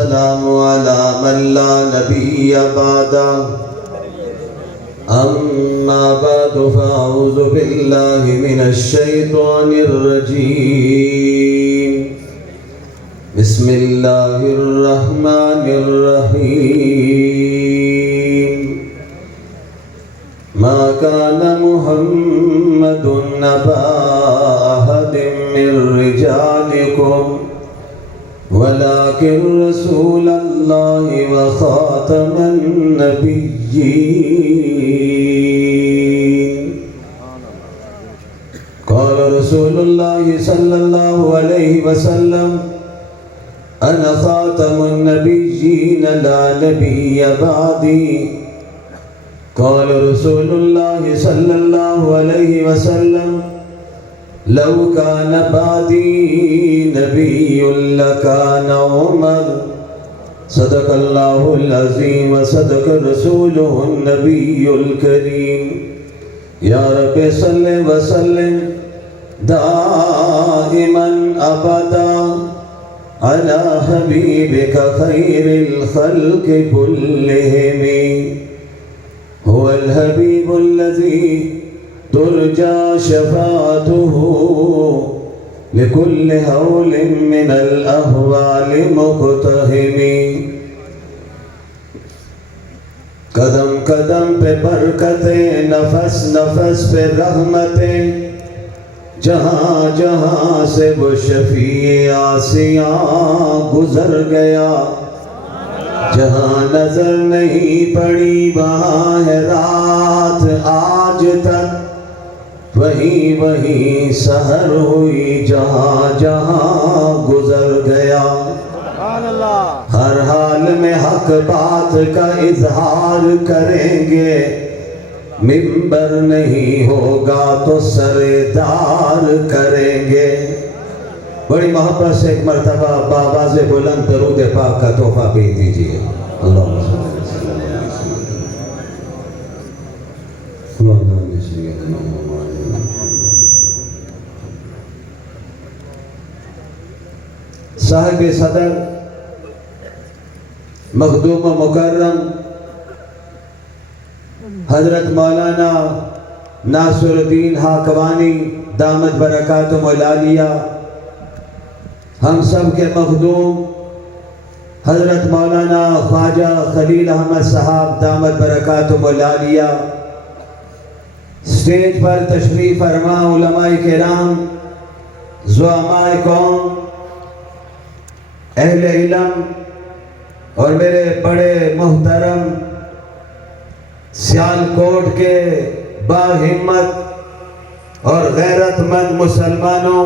والسلام على من لا نبي بعده أما بعد فأعوذ بالله من الشيطان الرجيم بسم الله الرحمن الرحيم ما كان محمد أبا أحد من رجالكم ولكن رسول الله وخاتم النبيين قال رسول الله صلى الله عليه وسلم أنا خاتم النبيين لا نبي بعدي قال رسول الله صلى الله عليه وسلم لو كان بعدي نبي لكان عمر صدق الله العظيم وصدق رسوله النبي الكريم يا رب صل وسلم دائما أبدا على حبيبك خير الخلق كلهم هو الحبيب الذي ترجى شفاعته لكل هول من الأهوال مقتحم قدم قدم پہ برکتیں نفس نفس پہ رحمتیں جہاں جہاں سے وہ شفیع آسیاں گزر گیا جہاں نظر نہیں پڑی وہاں ہے رات آج تک وہیں وہیں سحر ہوئی جہاں جہاں گزر گیا ہر حال میں حق بات کا اظہار کریں گے منبر نہیں ہوگا تو سردار کریں گے بڑی محبت سے ایک مرتبہ بآواز بلند درود پاک کا تحفہ بھیج دیجیے اللہم صاحب صدر مخدوم و مکرم حضرت مولانا ناصر الدین حاکوانی دامت برکاتہم العالیہ ہم سب کے مخدوم حضرت مولانا خواجہ خلیل احمد صاحب دامت برکاتہم العالیہ سٹیج پر تشریف فرما علماء کرام زعماء قوم اہل علم اور میرے بڑے محترم سیالکوٹ کے باہمت اور غیرت مند مسلمانوں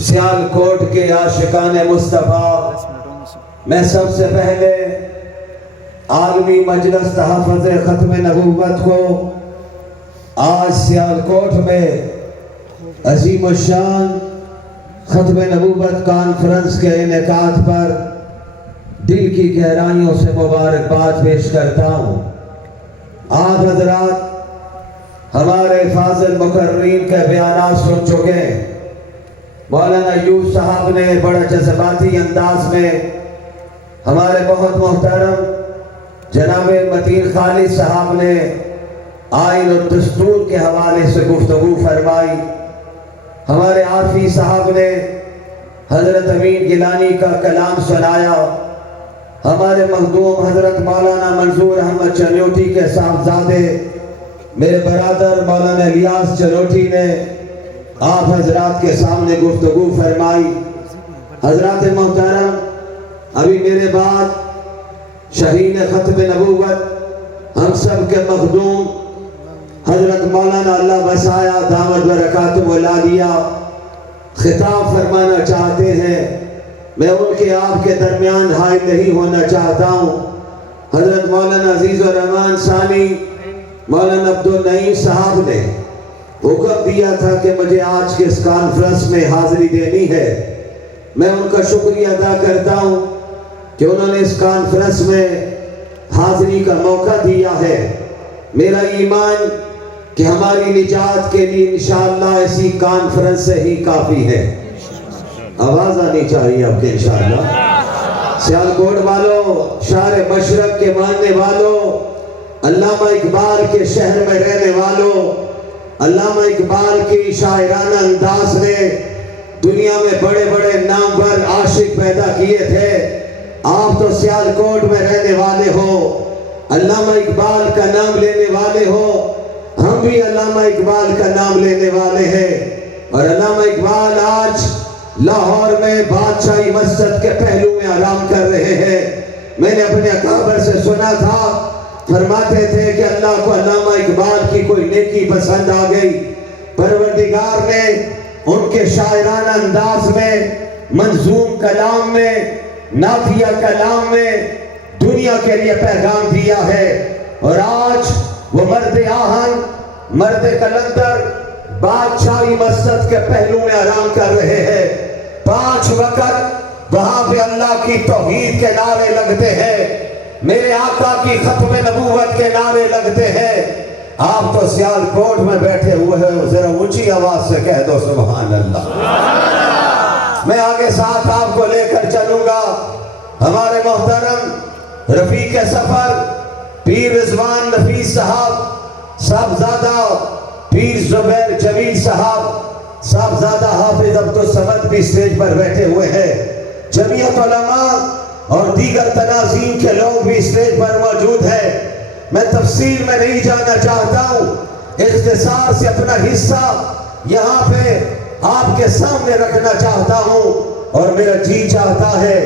سیالکوٹ کے عاشقان مصطفیٰ میں سب سے پہلے عالمی مجلس تحفظ ختم نبوت کو آج سیالکوٹ میں عظیم الشان ختم نبوت کانفرنس کے انعقاد پر دل کی گہرائیوں سے مبارکباد پیش کرتا ہوں آپ حضرات ہمارے فاضل مقررین کے بیانات سن چکے ہیں مولانا ایوب صاحب نے بڑا جذباتی انداز میں ہمارے بہت محترم جناب متین خالد صاحب نے آئین و دستور کے حوالے سے گفتگو فرمائی ہمارے عارفی صاحب نے حضرت امین گیلانی کا کلام سنایا ہمارے مخدوم حضرت مولانا منظور احمد چنوٹی کے صاحبزادے میرے برادر مولانا الیاس چنوٹی نے آپ حضرات کے سامنے گفتگو فرمائی حضرات محترم ابھی میرے بعد شہین ختم نبوت ہم سب کے مخدوم حضرت مولانا اللہ بسایا دامت برکاتہم العالیہ خطاب فرمانا چاہتے ہیں میں ان کے آپ کے درمیان حائل نہیں ہونا چاہتا ہوں حضرت مولانا عزیز الرحمن ثانی مولانا عبدالنعیم صاحب نے حکم دیا تھا کہ مجھے آج کے اس کانفرنس میں حاضری دینی ہے میں ان کا شکریہ ادا کرتا ہوں کہ انہوں نے اس کانفرنس میں حاضری کا موقع دیا ہے میرا ایمان کہ ہماری نجات کے لیے انشاءاللہ اسی کانفرنس سے ہی کافی ہے آواز آنی چاہیے آپ کے انشاءاللہ سیالکوٹ والوں، شہر مشرق کے ماننے والوں، علامہ اقبال کے شہر میں رہنے والوں، علامہ اقبال کی شاعرانہ انداز نے دنیا میں بڑے بڑے نامور عاشق پیدا کیے تھے۔ آپ تو سیالکوٹ میں رہنے والے ہو، علامہ اقبال کا نام لینے والے ہو، ہم بھی علامہ اقبال کا نام لینے والے ہیں۔ اور علامہ اقبال آج لاہور میں بادشاہی مسجد کے پہلو میں آرام کر رہے ہیں۔ میں نے اپنے اکابر سے سنا تھا، فرماتے تھے کہ اللہ کو علامہ اقبال کی کوئی نیکی پسند آ گئی، پروردگار نے ان کے شاعرانہ انداز میں، منظوم کلام میں، نافیہ کلام میں دنیا کے لیے پیغام دیا ہے۔ اور آج وہ مرد آہن، مرد کلندر بادشاہی مسجد کے پہلو میں آرام کر رہے ہیں۔ 5 وقت وہاں پہ اللہ کی توحید کے نعرے لگتے ہیں، میرے آقا کی ختم نبوت کے نعرے لگتے ہیں۔ آپ تو سیالکوٹ میں بیٹھے ہوئے ہیں، ذرا اونچی آواز سے کہہ دو سبحان اللہ۔ میں آگے ساتھ آپ کو لے کر چلوں گا۔ ہمارے محترم رفیق سفر پیر رضوان نفیس صاحب، صاحبزادہ پیر زبیر جمیل صاحب، صاحبزادہ حافظ عبدالصمد بھی اسٹیج پر بیٹھے ہوئے ہیں۔ جمعیت علماء اور دیگر تناظیم کے لوگ بھی اسٹیج پر موجود ہیں۔ میں تفصیل میں نہیں جانا چاہتا ہوں، اختصار سے اپنا حصہ یہاں پہ آپ کے سامنے رکھنا چاہتا ہوں۔ اور میرا جی چاہتا ہے،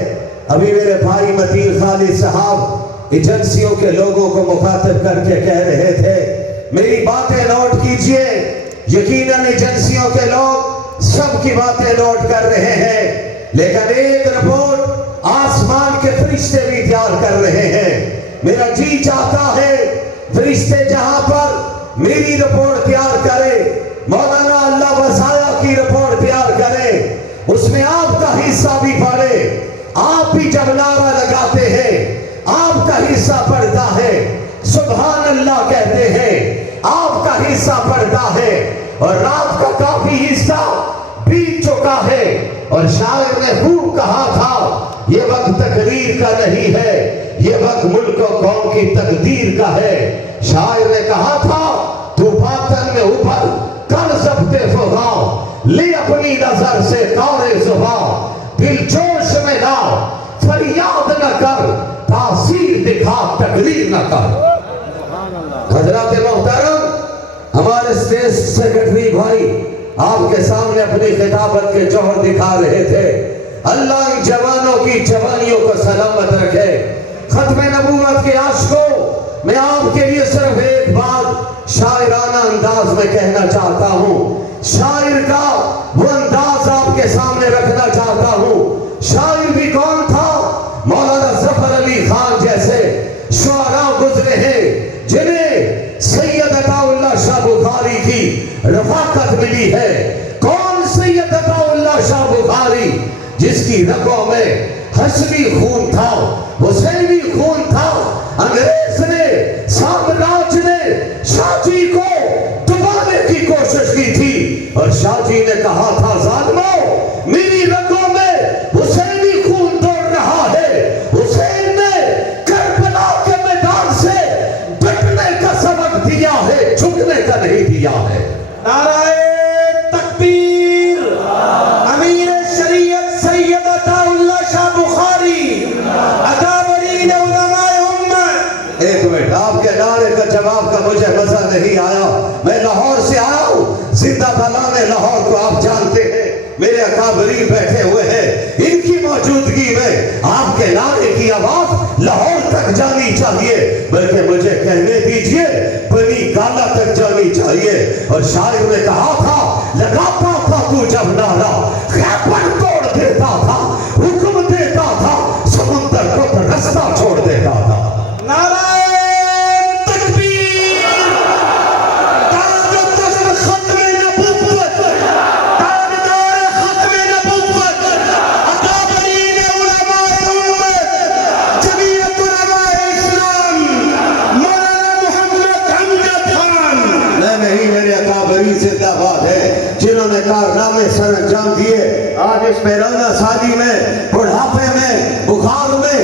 ابھی میرے بھائی متین خالد صاحب ایجنسیوں کے لوگوں کو مخاطب کر کے کہہ رہے تھے، میری باتیں نوٹ کیجئے۔ یقیناً ایجنسیوں کے لوگ سب کی باتیں نوٹ کر رہے ہیں، لیکن ایک رپورٹ آسمان کے فرشتے بھی تیار کر رہے ہیں۔ میرا جی چاہتا ہے فرشتے جہاں پر میری رپورٹ تیار کرے، مولانا اللہ وسایہ کی رپورٹ تیار کرے، اس میں آپ کا حصہ بھی پڑے۔ آپ بھی جب نعرہ لگاتے ہیں، آپ کا حصہ پڑتا ہے، سبحان اللہ کہتے ہیں، آپ کا حصہ پڑتا ہے۔ اور رات کا کافی حصہ بیت چکا ہے، اور شاعر نے خوب کہا تھا، یہ وقت تقریر کا نہیں ہے، یہ وقت ملک و قوم کی تقدیر کا ہے۔ شاعر نے کہا تھا، تو باطن میں اوپر کر ضبط فغاں، لے اپنی نظر سے دور زباں، دل جوش میں نہ فریاد نہ کر، تاثیر دکھا تقریر نہ کر۔ حضرات محترم، ہمارے اسٹیج سیکرٹری بھائی آپ کے سامنے اپنی خطابت کے جوہر دکھا رہے تھے۔ اللہ ان جوانوں کی جوانیوں کو سلامت رکھے۔ ختم نبوت کے عاشقوں، میں آپ کے لیے صرف ایک بات شاعرانہ انداز میں کہنا چاہتا ہوں، شاعر کا وہ انداز آپ کے سامنے رکھنا چاہتا ہوں۔ شاعر بھی کون تھا؟ مولانا ظفر علی خان جیسے شعراء گزرے ہیں، جنہیں سید عطا اللہ شاہ بخاری کی رفاقت ملی ہے۔ کون سید عطا اللہ شاہ بخاری؟ جس کی رگوں میں ہاشمی خون تھا، حسینی خون تھا۔ انگریز نے، سامراج نے شاہ جی کو دبانے کی کوشش کی تھی، اور شاہ جی نے کہا تھا، ظالموں میری رگوں میں حسینی خون دوڑ رہا ہے۔ حسین نے کربلا کے میدان سے ڈٹنے کا سبق دیا ہے، جھکنے کا نہیں دیا ہے۔ نعرہ تکبیر! امیر شریعت سید عطا اللہ شاہ بخاری، اکابرین علماء امت۔ ایک منٹ، آپ کے نعرے کا جواب کا مجھے مزہ نہیں آیا۔ میں لاہور سے آیا ہوں، زندہ دلان لاہور کو آپ جانتے ہیں، میرے اکابرین بیٹھے ہوئے ہیں، ان کی موجودگی میں آپ کے نعرے کی آواز لاہور تک جانی چاہیے، بلکہ مجھے کہنے دیجئے بنی گالا تک جانی چاہیے۔ اور شاعر نے کہا تھا، لگاتا تھا تو جب نعرہ، خیبر توڑ دیتا تھا، حکم دیتا تھا، سمندر کو رستہ چھوڑ دیتا تھا۔ نعرہ تکبیر! تاج و تخت ختم نبوت، تاجدار ختم نبوت، اکابرین علماء امت، جمعیت علماء اسلام، مولانا محمد امجد خان۔ نہیں، میرے اکابرین زندہ باد ہے، جنہوں نے کارنامے سر انجام دیے۔ آج اس میرانہ سالی میں، بڑھاپے میں، بخار میں،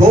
2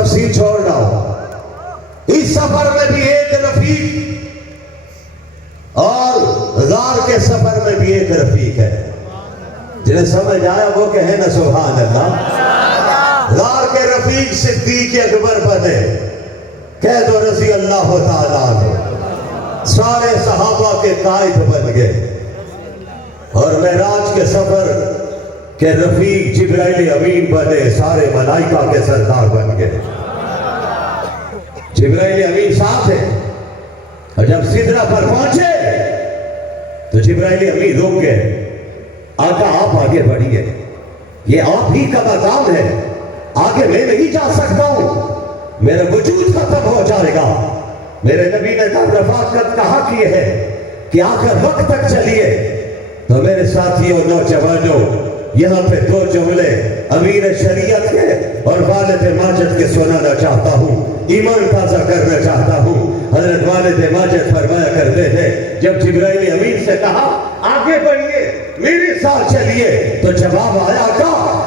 تفصیل چھوڑ رہا ہوں. اس سفر میں بھی ایک رفیق اور غار کے سفر میں بھی ایک رفیق ہے. جنہیں سمجھ آیا وہ کہے نا سبحان اللہ. غار کے رفیق صدیق اکبر بنے، کہہ دو رضی اللہ تعالیٰ عنہ. سارے صحابہ کے قائد بن گئے اور معراج کے سفر کے رفیق جبرائیل امین بنے، سارے ملائکہ کے سردار بن گئے. جبرائیل امین ساتھ ہے اور جب سدرہ پر پہنچے تو جبرائیل امین رک گئے. آقا آپ آگے بڑھیے، یہ آپ ہی کا مقام ہے، آگے میں نہیں جا سکتا ہوں، میرا وجود ختم ہو جائے گا. میرے نبی نے کہا رفاقت کہا کی ہے کہ آخر وقت تک چلیے. تو میرے ساتھیوں نوجوانوں، یہاں پہ دو جملے امیر شریعت کے اور والد ماجد کے سنانا چاہتا ہوں، ایمان تازہ کرنا چاہتا ہوں. حضرت والد ماجد فرمایا کرتے تھے جب جبرائیل امین سے کہا آگے بڑھیے میرے ساتھ چلیے تو جواب آیا کہ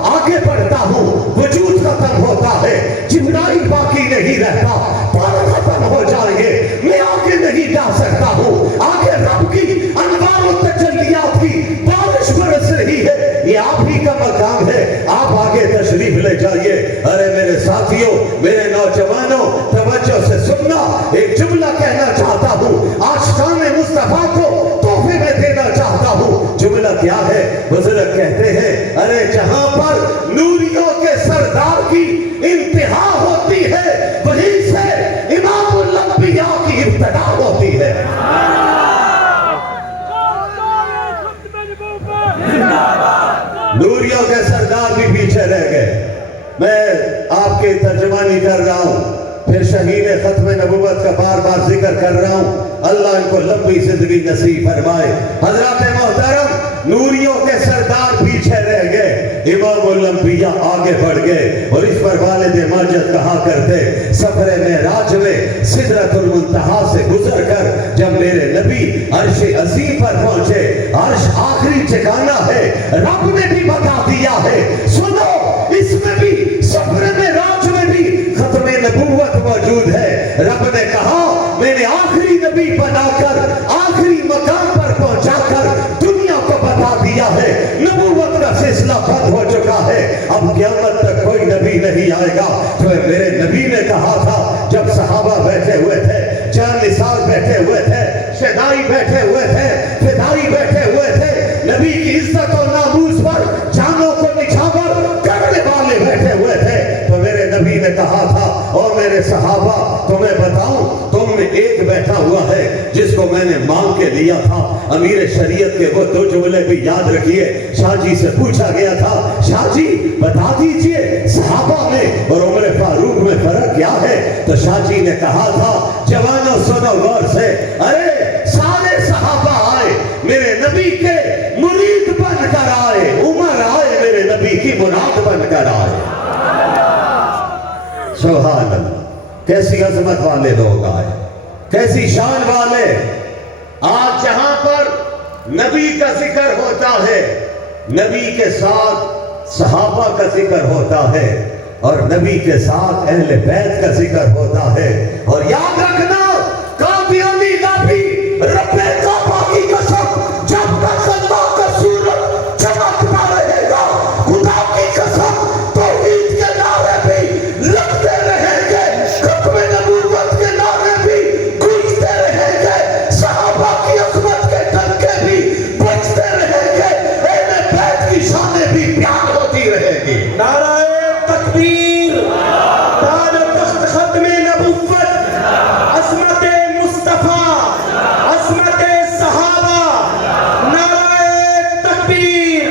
آگے بڑھتا ہوں، وجود ختم ہوتا ہے، جبرائیل باقی نہیں رہتا، پار ختم ہو جائیں گے، میں آگے نہیں جا سکتا ہوں. آگے رب کی انوار و تجلیات کی بارش برس رہی ہے، یہ آپ ہی کا مقام ہے، آپ آگے تشریف لے جائیے. ارے میرے ساتھیوں، میرے نوجوانوں، توجہ سے سننا، ایک جملہ کہنا چاہتا ہوں، عاشقان مصطفیٰ کو تحفے میں دینا چاہتا ہوں. جملہ کیا ہے؟ بزرگ کہتے ہیں ارے جہاں پر نوریوں کے سردار کی انتہا ہوتی ہے وہیں سے امام الانبیاء کی ابتدا ہوتی ہے. نوریوں کے سردار بھی پیچھے رہ گئے. میں آپ کی ترجمانی کر رہا ہوں، پھر شہید ختم نبوت کا بار بار ذکر کر رہا ہوں. اللہ ان کو لمبی زندگی نصیب فرمائے. حضرات محترم، نوریوں کے سردار پیچھے رہ گئے، امام الانبیاء آگے بڑھ گئے. اور اس پر والد ماجد کہا کرتے سفر معراج میں سدرۃ المنتہا سے گزر کر جب میرے نبی عرش عظیم پر پہنچے، عرش آخری ٹھکانہ ہے، رب نے بھی بتا دیا ہے. سنو، اس میں بھی سفر معراج میں بھی ختم نبوت موجود ہے. رب نے کہا میں نے آخری نبی بنا کر آخری مقام پر پہنچا کر دنیا کو بتا دیا ہے نبوت کا سلسلہ بند ہو چکا ہے، اب قیامت تک کوئی نبی نہیں آئے گا. تو میرے نبی نے کہا تھا جب صحابہ بیٹھے ہوئے تھے، چار نثار بیٹھے ہوئے تھے، شہدائی بیٹھے ہوئے تھے، فدائی بیٹھے ہوئے تھے، نبی کی عزت اور ناموس پر جانوں کو نچھاور کرنے والے بیٹھے ہوئے تھے. تو میرے نبی نے کہا تھا اور میرے صحابہ تمہیں بتاؤں، تم میں ایک بیٹھا ہوا ہے جس کو میں نے مانگ کے لیا تھا. امیر شریعت کے وہ دو جملے بھی یاد رکھیے. شاہ جی سے پوچھا گیا تھا شاہ جی بتا دیجئے صحابہ میں اور عمر فاروق میں فرق کیا ہے؟ تو شاہ جی نے کہا تھا جوانوں سنو غور سے، ارے سارے صحابہ آئے میرے نبی کے مرید بن کر آئے، عمر آئے میرے نبی کی مراد بن کر آئے. سبحان اللہ، کیسی عظمت والے لوگ آئے، کیسی شان والے. آج جہاں پر نبی کا ذکر ہوتا ہے، نبی کے ساتھ صحابہ کا ذکر ہوتا ہے اور نبی کے ساتھ اہل بیت کا ذکر ہوتا ہے. اور یاد رکھنا قادیانی نبی رب کعبہ کی قسم جب تک اللہ کا سورج چمکتا رہے گا، خدا کی قسم توحید کے نعرے بھی لگتے رہیں گے، ختم نبوت کے نعرے بھی گونجتے رہیں گے، صحابہ کی عظمت کے ڈنکے بھی بجتے رہیں گے، اہل بیت کی شانیں بھی بیان ہوتی رہیں گی. نعرہ تکبیر، تاج و تخت ختم نبوت، عظمت مصطفیٰ، عظمت صحابہ، نعرہ تکبیر.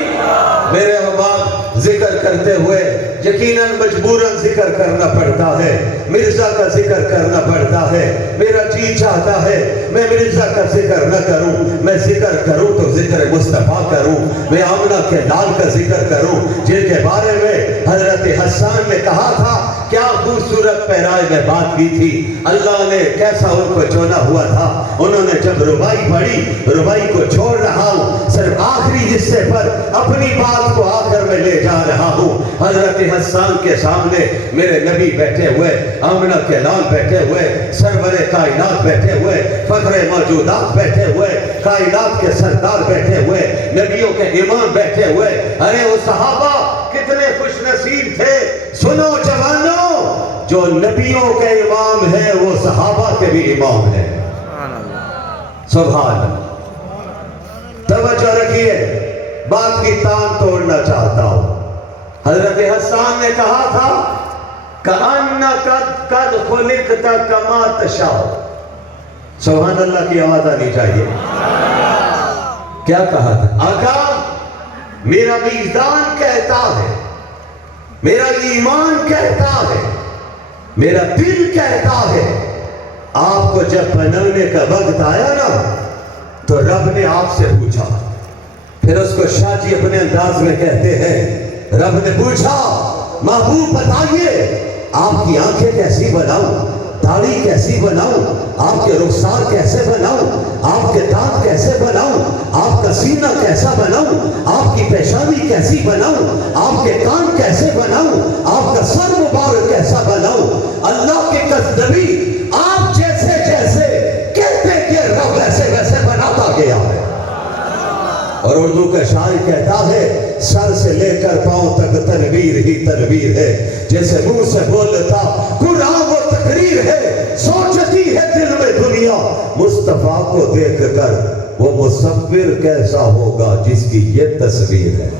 میرے احباب، ذکر کرتے ہوئے یقیناً مجبوراً ذکر کرنا پڑتا ہے، مرزا کا ذکر کرنا پڑتا ہے. میرا جی چاہتا ہے میں مرزا کا ذکر نہ کروں، میں ذکر کروں تو ذکر مصطفیٰ کروں، میں آمنہ کے لال کا ذکر کروں جن کے بارے میں حضرت حسان نے کہا تھا کیا خوبصورت پہنائے میں بات کی تھی. اللہ نے کیسا ان کو چونا ہوا تھا. انہوں نے جب ربائی پڑھی, ربائی کو چھوڑ رہا ہوں, صرف آخری حصے پر اپنی بات کو آخر میں لے جا رہا ہوں. حضرت حسان کے سامنے میرے نبی بیٹھے ہوئے, آمنہ کے لال بیٹھے ہوئے, سرور کائنات بیٹھے ہوئے, فخر موجودات بیٹھے ہوئے, کائنات کے سردار بیٹھے ہوئے, نبیوں کے امام بیٹھے ہوئے. ارے وہ صحابہ کتنے خوش نصیب تھے. سنو جوانوں, جو نبیوں کے امام ہیں وہ صحابہ کے بھی امام ہیں. سبحان اللہ. توجہ رکھیے, بات کی تان توڑنا چاہتا ہوں. حضرت حسان نے کہا تھا کَأَنَّكَ قَدْ خُلِقْتَ كَمَا تَشَاءُ. سبحان اللہ کی آواز آنی چاہیے. کیا کہا تھا؟ آقا میرا میزان کہتا ہے, میرا ایمان کہتا ہے, میرا دل کہتا ہے, آپ کو جب بنانے کا وقت آیا نا تو رب نے آپ سے پوچھا. پھر اس کو شاہ جی اپنے انداز میں کہتے ہیں, رب نے پوچھا محبوب بتائیے آپ کی آنکھیں کیسی بناؤں, داڑھی کیسی بناؤں, آپ کے رخسار کیسے بناؤں, آپ کے دانت کیسے بناؤں, آپ کا سینہ کیسا بناؤں, آپ کی پیشانی کیسی بناؤں, آپ کے کان کیسے بناؤں, آپ کا سر مبارک کیسا بناؤں. اللہ کے قصدی آپ جیسے جیسے کہتے کہ رب ویسے ویسے بناتا گیا ہے. اور اردو کا شاعر کہتا ہے سر سے لے کر پاؤں تک تنویر ہی تنویر ہے. جیسے منہ سے بولتا قرآن وہ تقریر ہے, سوچتی ہے دل میں دنیا مصطفیٰ کو دیکھ کر وہ مصور کیسا ہوگا جس کی یہ تصویر ہے.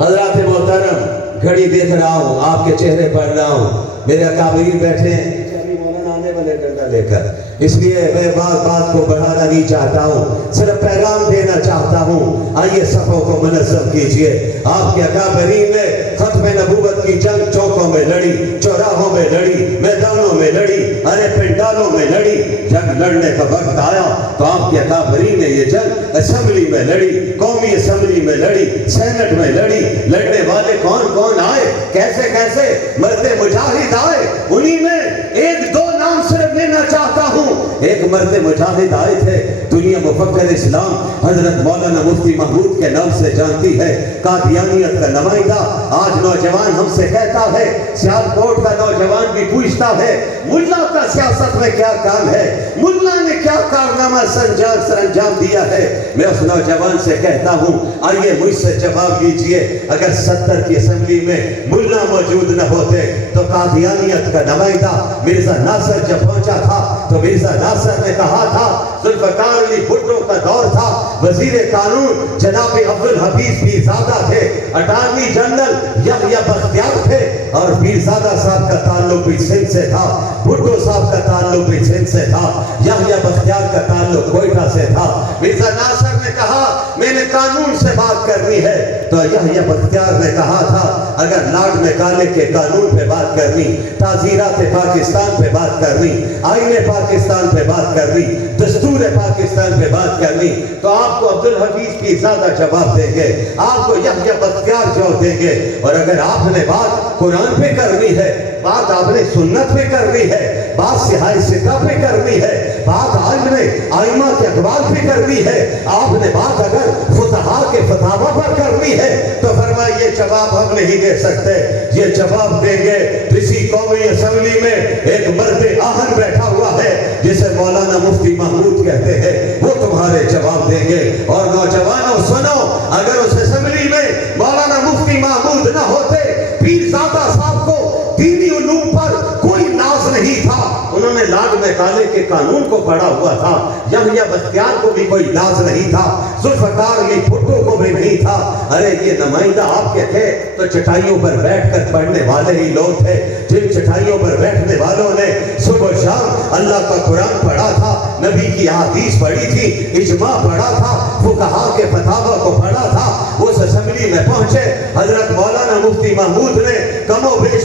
حضرات محترم, گھڑی دیکھ رہا ہوں, آپ کے چہرے پڑھ رہا ہوں, میرے اکابرین بیٹھے ہیں, مولانا آنے والے ڈنڈا لے کر, اس لیے میں بات کو بڑھانا نہیں چاہتا ہوں, صرف پیغام دینا چاہتا ہوں. آئیے صفوں کو منظم کیجئے. آپ کے اکابرین نے ختم نبوت کی جنگ چوکوں میں لڑی, چوراہوں میں لڑی, میدانوں میں لڑی, ارے پنڈالوں میں لڑی. جنگ لڑنے کا وقت آیا تو آپ کے اکابرین نے یہ جنگ اسمبلی میں لڑی, قومی اسمبلی میں لڑی, سینٹ میں لڑی. لڑنے والے کون کون آئے, کیسے کیسے مرد مجاہد آئے, انہی میں ایک دو نام صرف لینا چاہتا ہوں. ایک مرد مجاہد آئے تھے, دنیا مفکر اسلام حضرت مولانا مفتی محمود کے نام سے جانتی ہے, قادیانیت کا نمائندہ. آج نوجوان ہم سے کہتا ہے, سیالکوٹ کا نوجوان بھی پوچھتا ہے ملا کا سیاست میں کیا کام ہے, ملا نے کیا کارنامہ سر انجام دیا ہے. میں اس نوجوان سے کہتا ہوں آئیے مجھ سے جواب لیجئے, اگر 70 کی اسمبلی میں ملا موجود نہ ہوتے تو قادیانیت کا نمائندہ مرزا ناصر جب پہنچا تھا تو مرزا ناصر نے کہا تھا, ذوالفقار علی بھٹو کا دور تھا, وزیر قانون جناب عبدالحفیظ پیرزادہ تھے, اٹارنی جنرل یحییٰ بختیار تھے, اور پیرزادہ صاحب کا تعلق بھی سندھ سے تھا, بھٹو صاحب کا تعلق بھی سندھ سے تھا, یحییٰ بختیار کا تعلق کوئٹہ سے تھا. مرزا ناصر نے کہا میں نے قانون سے بات کرنی ہے, تو یحییٰ بختیار نے کہا تھا اگر لارڈ میکالے کے قانون پہ بات کرنی, تعزیرات پاکستان پہ بات کرنی, آئین پاکستان پہ بات کرنی, دستور پاکستان پہ بات کرنی, تو آپ کو عبدالحفیظ کی زیادہ جواب دیں گے, آپ کو یحییٰ بختیار جواب دیں گے. اور اگر آپ نے بات قرآن پہ کرنی ہے, بات آپ نے سنت پہ کرنی ہے, بات صحاح ستہ پہ کرنی ہے, بات آئمہ کے اقوال پہ کرنی ہے, آپ نے بات اگر فقہا کے فتاوی پر کرنی ہے, تو فرمایا یہ جواب ہم نہیں دے سکتے. یہ جواب دیں گے اسی قومی اسمبلی میں ایک مرد آہن بیٹھا ہوا ہے جسے مولانا مفتی محمود کہتے ہیں, وہ تمہارے جواب دیں گے. اور نوجوانوں سنو, اگر اس اسمبلی میں مولانا مفتی محمود نہ ہوتے, پیرزادہ صاحب کو دینی علوم پر کوئی ناز نہیں تھا, انہوں نے لارڈ میکالے کے قانون کو پڑھا ہوا تھا, یحییٰ بختیار کو بھی کوئی ناز نہیں تھا, ذوالفقار علی بھٹو کو بھی نہیں تھا. ارے یہ نمائندہ آپ کے تھے تو چٹائیوں پر بیٹھ کر پڑھنے والے ہی لوگ تھے, جن چٹائیوں پر بیٹھنے والوں نے صبح شام اللہ کا قرآن پڑھا تھا, نبی کی احادیث پڑھی تھی, اجماع پڑھا تھا, فقہا کے فتاوی کو پڑھا تھا. اس اسمبلی میں پہنچے, حضرت مولانا مفتی محمود نے کم و بیش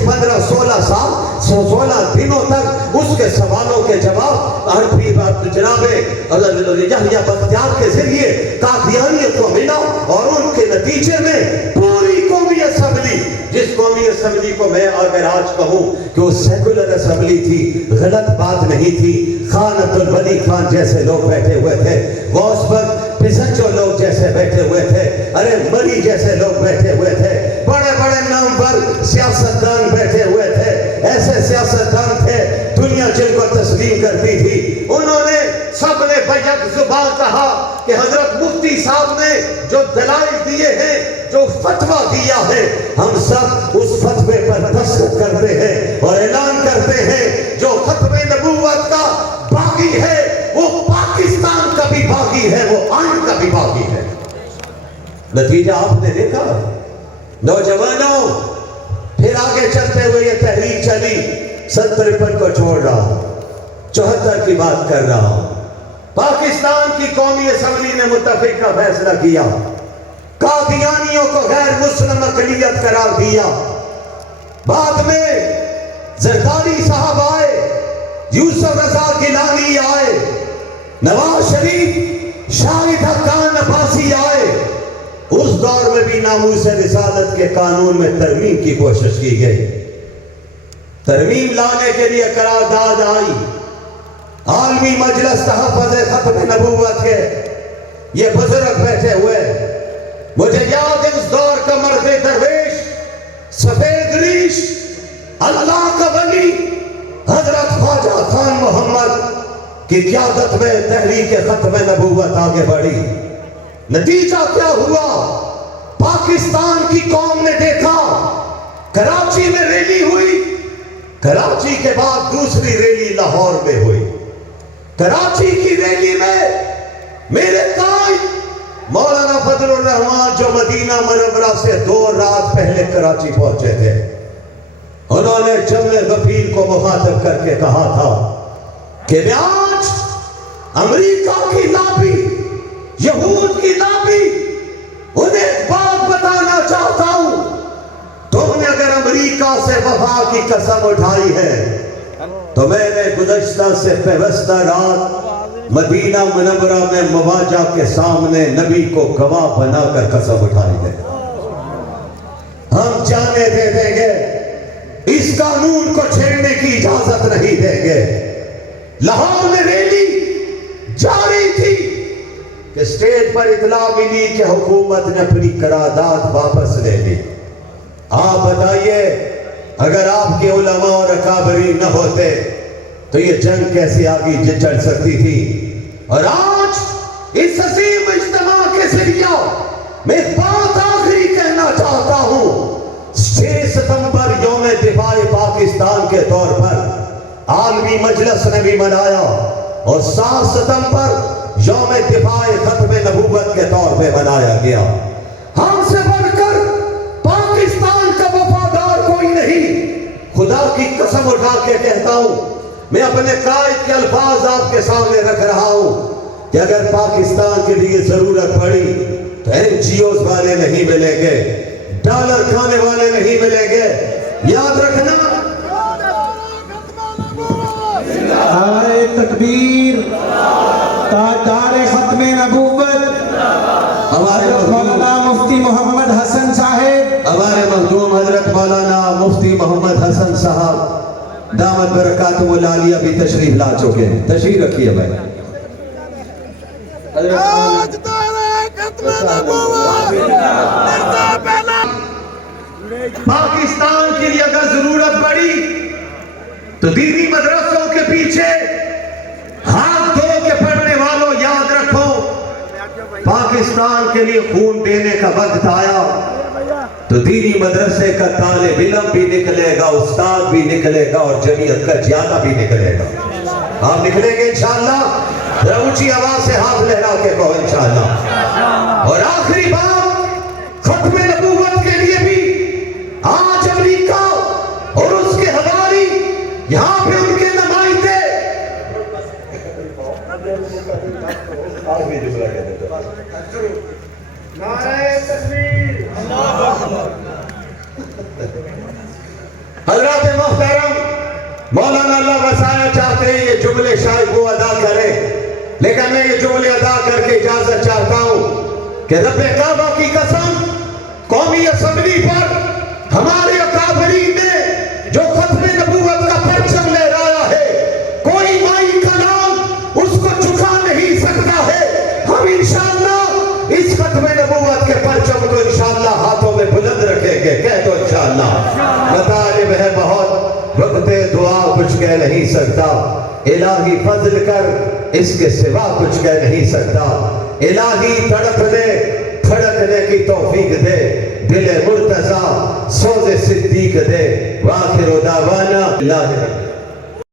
16 دنوں تک اس کے سوالوں کے جواب جناب یحییٰ بختیار کے ذریعے قادیانیت کو ملا, اور ان کے نتیجے میں پوری قومی اس قومی اسمبلی کو میں اگر آج کہوں کہ وہ سیکولر اسمبلی تھی، غلط بات نہیں تھی۔ خان عبد الولی خان جیسے لوگ بیٹھے ہوئے تھے، غوث بخش پسنجو لوگ جیسے بیٹھے ہوئے تھے، ارے مری جیسے لوگ بیٹھے ہوئے تھے، بڑے بڑے نامور سیاستدان بیٹھے ہوئے تھے، ایسے سیاستدان تھے دنیا جن کو تسلیم کرتی تھی۔ انہوں نے سب نے بیک زبان کہا کہ حضرت مفتی صاحب نے جو دلائل دیے ہیں، جو فتویٰ دیا ہے، ہم سب اس فتوے پر دستخط کرتے ہیں اور اعلان کرتے ہیں جو ختم نبوت کا باغی ہے وہ پاکستان کا بھی باغی ہے، وہ آئین کا بھی باغی ہے۔ نتیجہ آپ نے دیکھا، نوجوانوں پھر آگے چلتے ہوئے یہ تحریک چلی۔ 53 کو چھوڑ رہا ہوں، 74 کی بات کر رہا ہوں۔ پاکستان کی قومی اسمبلی نے متفق کا فیصلہ کیا، قادیانیوں کو غیر مسلم اقلیت قرار دیا۔ بعد میں زرداری صاحب آئے، یوسف رضا گیلانی آئے، نواز شریف، شاہد حقان عباسی آئے۔ اس دور میں بھی ناموس رسالت کے قانون میں ترمیم کی کوشش کی گئی۔ ترمیم لانے کے لیے قرارداد آئی، عالمی مجلس تحفظ ختم نبوت کے یہ بزرگ بیٹھے ہوئے۔ مجھے یاد ہے اس دور کا مرد درویش، سفید ریش، اللہ کا ولی حضرت خواجہ خان محمد کی قیادت میں تحریک ختم نبوت آگے بڑھی۔ نتیجہ کیا ہوا؟ پاکستان کی قوم نے دیکھا، کراچی میں ریلی ہوئی، کراچی کے بعد دوسری ریلی لاہور میں ہوئی۔ کراچی کی ریلی میں میرے قائد مولانا فضل الرحمان جو مدینہ منورہ سے 2 رات پہلے کراچی پہنچے تھے، انہوں نے جمع غفیر کو مخاطب کر کے کہا تھا کہ میں آج امریکہ کی لابی، یہود کی لابی، انہیں ایک بات بتانا چاہتا ہوں، تم نے اگر امریکہ سے وفا کی قسم اٹھائی ہے تو میں نے گزشتہ سے پیوستہ رات مدینہ منورہ میں مواجہ کے سامنے نبی کو گواہ بنا کر قسم اٹھائی ہے، ہم جانے دے دیں گے، اس قانون کو چھیڑنے کی اجازت نہیں دیں گے۔ لاہور میں ریلی جاری تھی کہ اسٹیج پر اطلاع ملی کہ حکومت نے اپنی قرارداد واپس لے لی۔ آپ بتائیے اگر آپ کے علماء اور اکابرین نہ ہوتے تو یہ جنگ کیسے آگے چل سکتی تھی؟ اور آج اس عظیم اجتماع کے ذریعہ میں ایک بات آخری کہنا چاہتا ہوں۔ 6 ستمبر یوم دفاع پاکستان کے طور پر عالمی مجلس نے بھی منایا اور 7 ستمبر یوم دفاع ختم نبوت کے طور پہ منایا گیا۔ ہم سے بڑھ کر پاکستان کا وفادار کوئی نہیں۔ خدا کی قسم اٹھا کے کہتا ہوں، میں اپنے قائد کے الفاظ آپ کے سامنے رکھ رہا ہوں کہ اگر پاکستان کے لیے ضرورت پڑی تو NGOs والے نہیں ملیں گے، ڈالر کھانے والے نہیں ملیں گے۔ یاد رکھنا، نعرہ تکبیر، تاجدار ختم نبوت ہمارے مولانا مفتی محمد حسن صاحب، ہمارے مخدوم حضرت مولانا مفتی محمد حسن صاحب دامت برکاتہ العالیہ بھی تشریف لا چکے ہیں۔ تشریف رکھیے بھائی۔ پاکستان کے لیے اگر ضرورت پڑی تو دینی مدرسوں کے پیچھے ہاتھ دھو کے پڑھنے والوں یاد رکھو، پاکستان کے لیے خون دینے کا وقت آیا تو دینی مدرسے کا طالب علم بھی نکلے گا، استاد بھی نکلے گا اور جمعیت کا جیادہ بھی نکلے گا۔ آپ نکلیں گے انشاءاللہ؟ ذرا اونچی آواز سے ہاتھ لہرا کے کہو انشاءاللہ۔ اور آخری بات، ختم نبوت کے لیے بھی آج امریکہ اور اس کے حوالی، یہاں پہ ان کے نمائندے حضرات محترم مولانا اللہ وسائع چاہتے ہیں یہ جملے شاید وہ ادا کرے، لیکن میں یہ جملے ادا کر کے اجازت چاہتا ہوں کہ رب کعبہ کی قسم، قومی اسمبلی پر ہمارے کہہ نہیں سکتا، الہی فضل کر اس کے سوا کچھ کہہ نہیں سکتا، الہی تڑپنے پھڑکنے کی توفیق دے، دل مرتضیٰ سوز صدیق دے، وآخر دعوانا اللہ